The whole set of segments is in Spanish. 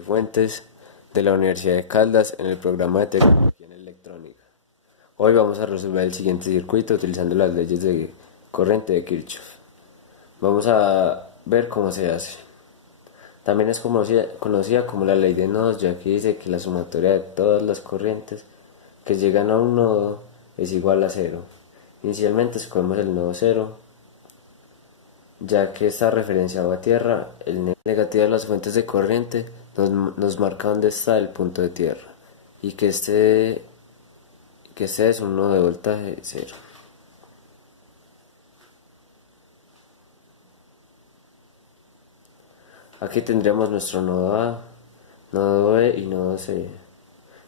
Fuentes de la Universidad de Caldas en el programa de Tecnología en Electrónica. Hoy vamos a resolver el siguiente circuito utilizando las leyes de corriente de Kirchhoff. Vamos a ver cómo se hace. También es conocida como la ley de nodos, ya que dice que la sumatoria de todas las corrientes que llegan a un nodo es igual a cero. Inicialmente escogemos el nodo cero, ya que está referenciado a tierra. El negativo de las fuentes de corriente nos marca dónde está el punto de tierra y que este es un nodo de voltaje cero. Aquí tendríamos nuestro nodo A, nodo B y nodo C.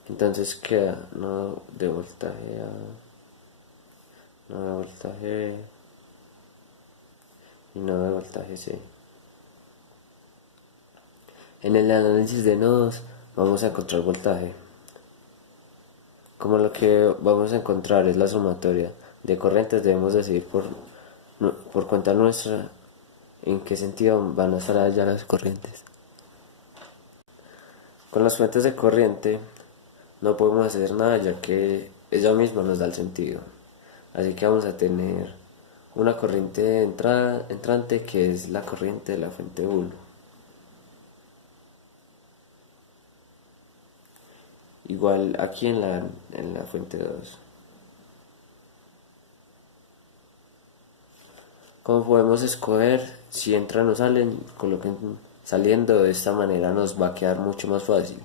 Entonces queda nodo de voltaje A, nodo de voltaje B y nodo de voltaje C. En el análisis de nodos vamos a encontrar voltaje. Como lo que vamos a encontrar es la sumatoria de corrientes, debemos decidir por cuenta nuestra en qué sentido van a estar allá las corrientes. Con las fuentes de corriente no podemos hacer nada, ya que ella misma nos da el sentido. Así que vamos a tener una corriente entrante, que es la corriente de la fuente 1. Igual aquí en la fuente 2. Como podemos escoger si entran o salen, coloquen saliendo. De esta manera nos va a quedar mucho más fácil.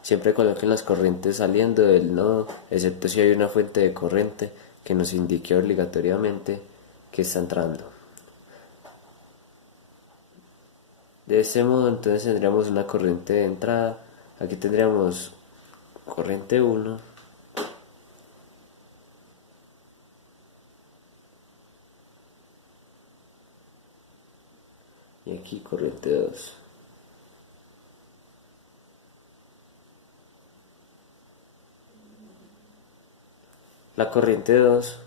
Siempre coloquen las corrientes saliendo del nodo, excepto si hay una fuente de corriente que nos indique obligatoriamente que está entrando. De este modo entonces tendríamos una corriente de entrada. Aquí tendríamos corriente 1 y aquí corriente 2. La corriente 2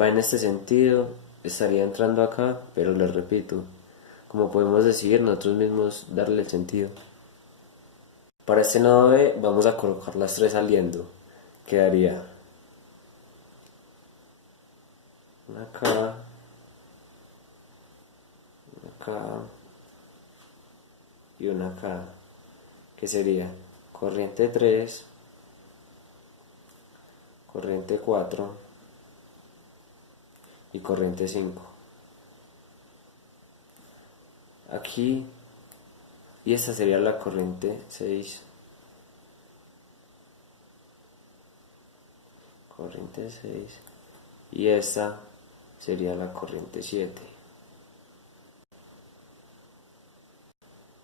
va en este sentido, estaría entrando acá, pero les repito, como podemos decir, nosotros mismos darle el sentido. Para este nodo B vamos a colocar las tres saliendo. Quedaría una acá, una acá y una acá, que sería corriente 3, corriente 4 y corriente 5. Aquí, y esta sería la corriente 6, corriente 6, y esta sería la corriente 7.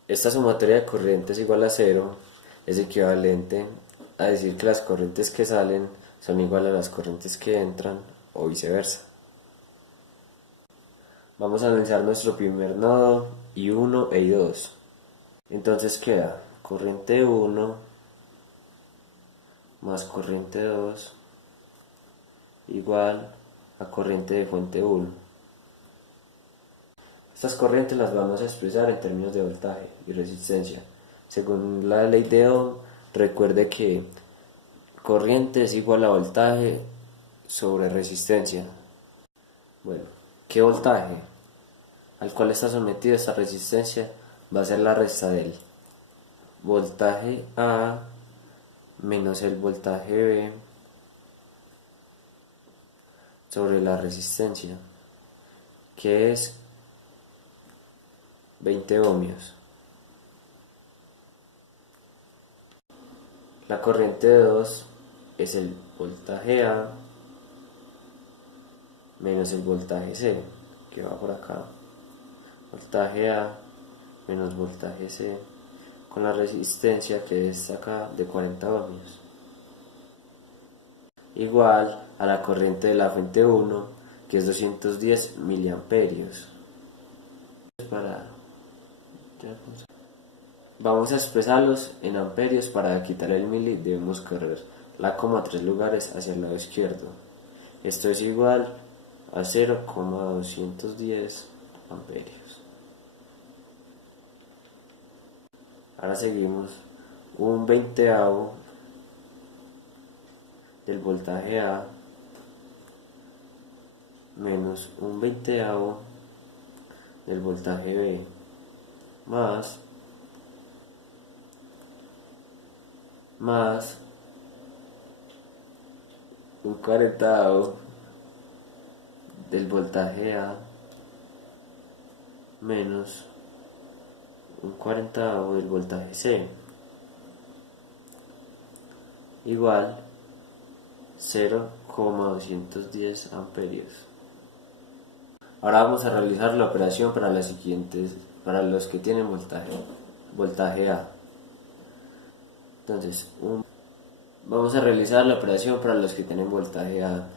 Esta sumatoria de corrientes igual a 0 es equivalente a decir que las corrientes que salen son igual a las corrientes que entran, o viceversa. Vamos a analizar nuestro primer nodo, I1 e I2. Entonces queda corriente 1 más corriente 2 igual a corriente de fuente 1. Estas corrientes las vamos a expresar en términos de voltaje y resistencia. Según la ley de Ohm, recuerde que corriente es igual a voltaje sobre resistencia. Bueno, ¿qué voltaje al cual está sometida esta resistencia va a ser la resta del voltaje A menos el voltaje B sobre la resistencia, que es 20 ohmios? La corriente 2 es el voltaje A menos el voltaje C, que va por acá. Voltaje A menos voltaje C, con la resistencia que es acá de 40 ohmios, igual a la corriente de la fuente 1, que es 210 miliamperios. Vamos a expresarlos en amperios. Para quitar el mili debemos correr la coma 3 lugares hacia el lado izquierdo. Esto es igual a 0,210 amperios. Ahora seguimos un veinteavo del voltaje A menos un veinteavo del voltaje B más un cuarentavo del voltaje A menos un cuarentavo del voltaje C igual 0,210 amperios. Ahora vamos a realizar la operación para las siguientes, para los que tienen voltaje A. Entonces, vamos a realizar la operación para los que tienen voltaje A,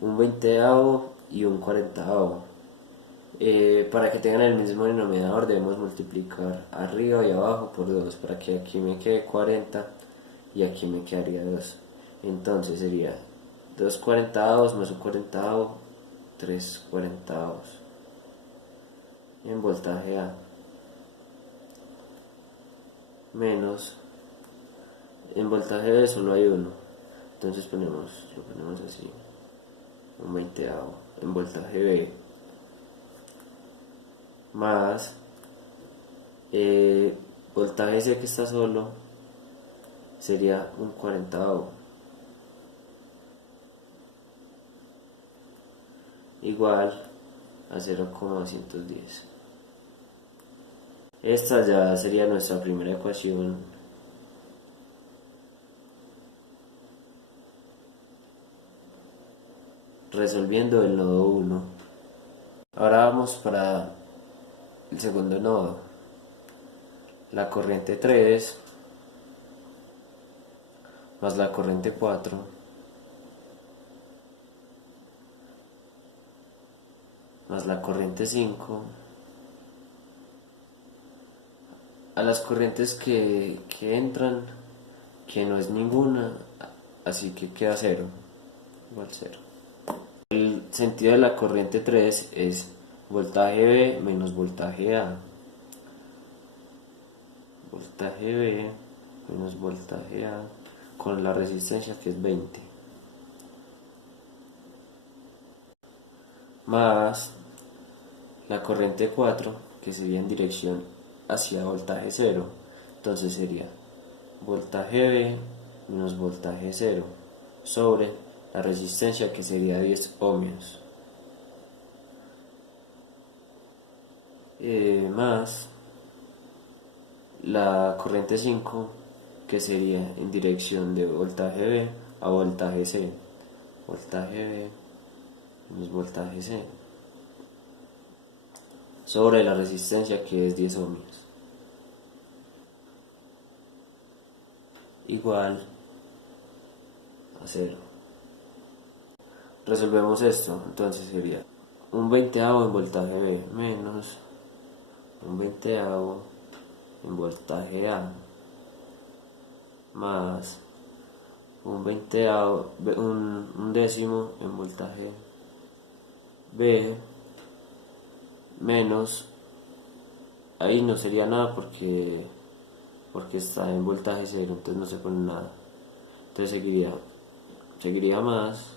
un veinteavo y un cuarentavo. Para que tengan el mismo denominador debemos multiplicar arriba y abajo por 2 para que aquí me quede 40 y aquí me quedaría 2. Entonces sería 2 cuarentavos más un cuarentavo, 3 cuarentavos en voltaje A menos en voltaje B solo hay uno, entonces lo ponemos así, un veinteavo en voltaje B más voltaje C que está solo sería un cuarentavo igual a 0,210. Esta ya sería nuestra primera ecuación. Resolviendo el nodo 1. Ahora vamos para el segundo nodo. La corriente 3 más la corriente 4 más la corriente 5. A las corrientes que entran, que no es ninguna, así que queda 0, igual 0. El sentido de la corriente 3 es voltaje B menos voltaje A. Voltaje B menos voltaje A con la resistencia que es 20. Más la corriente 4 que sería en dirección hacia voltaje 0. Entonces sería voltaje B menos voltaje 0 sobre la resistencia que sería 10 ohmios. Más la corriente 5 que sería en dirección de voltaje B a voltaje C. Voltaje B menos voltaje C sobre la resistencia que es 10 ohmios. Igual a 0. Resolvemos esto, entonces sería un veinteavo en voltaje B menos un veinteavo en voltaje A más un veinteavo, un décimo en voltaje B menos, ahí no sería nada porque está en voltaje 0, entonces no se pone nada, entonces seguiría más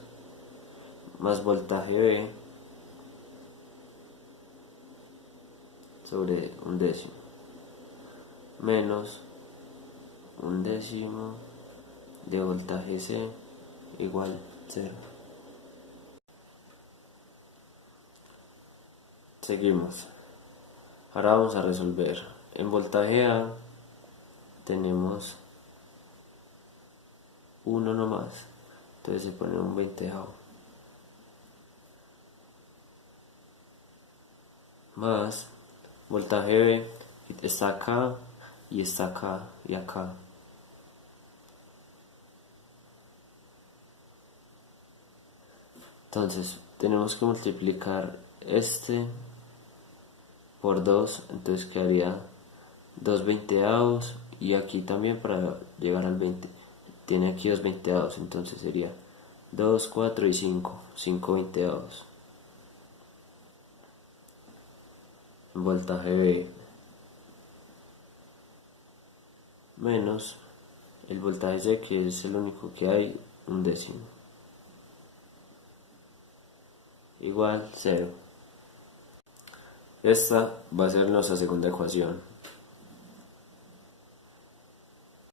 voltaje B sobre un décimo menos un décimo de voltaje C igual 0. Seguimos. Ahora vamos a resolver. En voltaje A tenemos uno nomás, entonces se pone un veinteavo más voltaje B está acá y está acá y acá. Entonces tenemos que multiplicar este por 2, entonces quedaría 2 veinteavos y aquí también para llegar al 20 tiene aquí 2 veinteavos, entonces sería 2, 4 y 5 veinteavos en voltaje B menos el voltaje C, que es el único que hay, 1/10, igual 0. Esta va a ser nuestra segunda ecuación.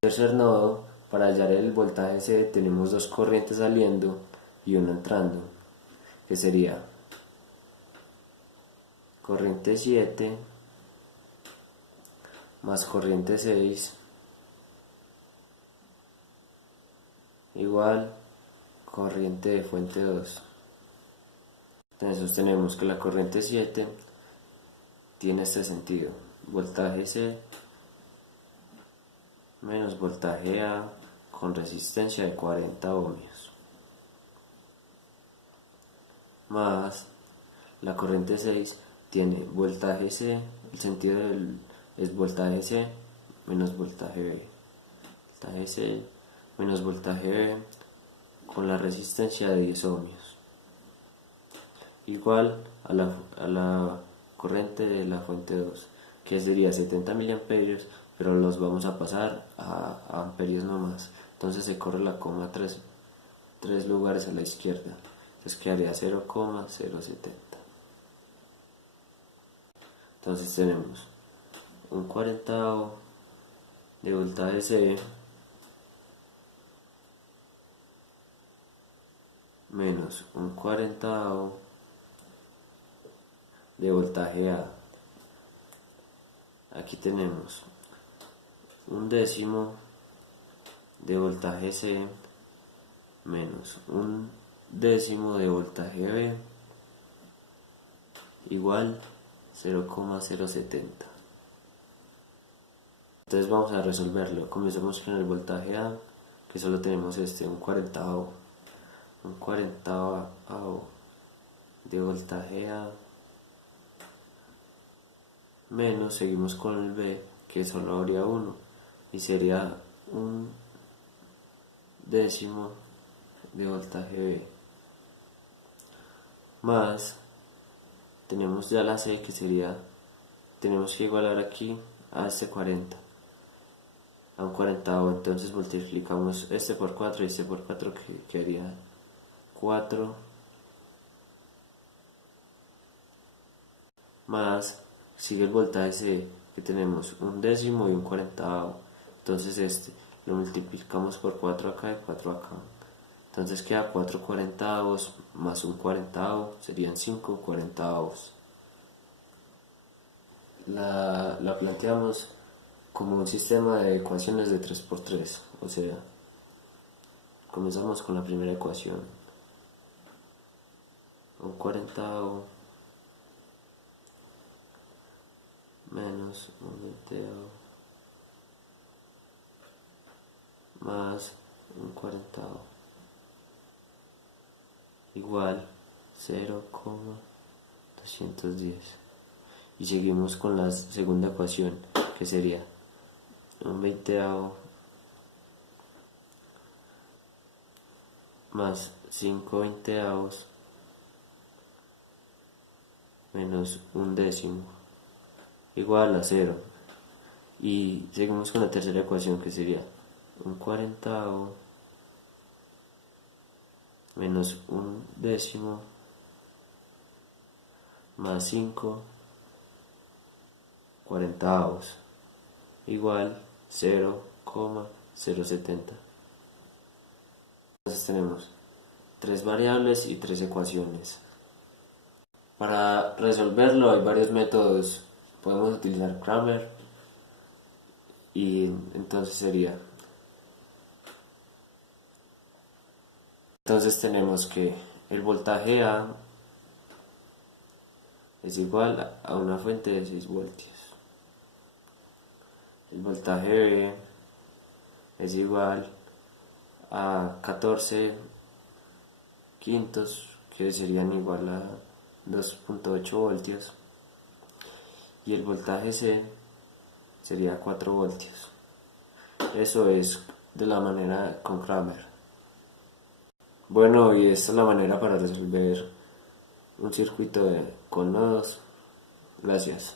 Tercer nodo, para hallar el voltaje C tenemos dos corrientes saliendo y una entrando, que sería corriente 7 más corriente 6 igual corriente de fuente 2. Entonces tenemos que la corriente 7 tiene este sentido: voltaje C menos voltaje A con resistencia de 40 ohmios, más la corriente 6 tiene voltaje C, el sentido es voltaje C menos voltaje B, voltaje C menos voltaje B con la resistencia de 10 ohmios, igual a la corriente de la fuente 2, que sería 70 miliamperios, pero los vamos a pasar a amperios nomás. Entonces se corre la coma tres lugares a la izquierda, entonces quedaría 0,070. Entonces tenemos un cuarentavo de voltaje C menos un cuarentavo de voltaje A. Aquí tenemos 1/10 de voltaje C menos 1/10 de voltaje B igual 0,070. Entonces vamos a resolverlo. Comencemos con el voltaje A, que solo tenemos un cuarentavo de voltaje A menos, seguimos con el B, que solo habría uno, y sería 1/10 de voltaje B, más tenemos ya la C, que sería, tenemos que igualar aquí a este 40, a un cuarentavo. Entonces multiplicamos este por 4 y este por 4, que quedaría 4, más sigue el voltaje C, que tenemos 1/10 y un cuarentavo. Entonces lo multiplicamos por 4 acá y 4 acá, entonces queda 4 cuarentavos más un cuarentavo, serían 5 cuarentavos. La planteamos como un sistema de ecuaciones de 3×3, o sea, comenzamos con la primera ecuación: un cuarentavo menos un veintavo más un cuarentavo igual 0,210. Y seguimos con la segunda ecuación, que sería un veinteavo más 5 veinteavos menos 1/10 igual a 0. Y seguimos con la tercera ecuación, que sería un cuarentavo menos 1/10 más 5 cuarentavos igual 0,070. Entonces tenemos tres variables y tres ecuaciones. Para resolverlo hay varios métodos. Podemos utilizar Cramer, y entonces sería, entonces tenemos que el voltaje A es igual a una fuente de 6 voltios. El voltaje B es igual a 14 quintos, que serían igual a 2,8 voltios. Y el voltaje C sería 4 voltios. Eso es de la manera con Cramer. Bueno, y esta es la manera para resolver un circuito con nodos. Gracias.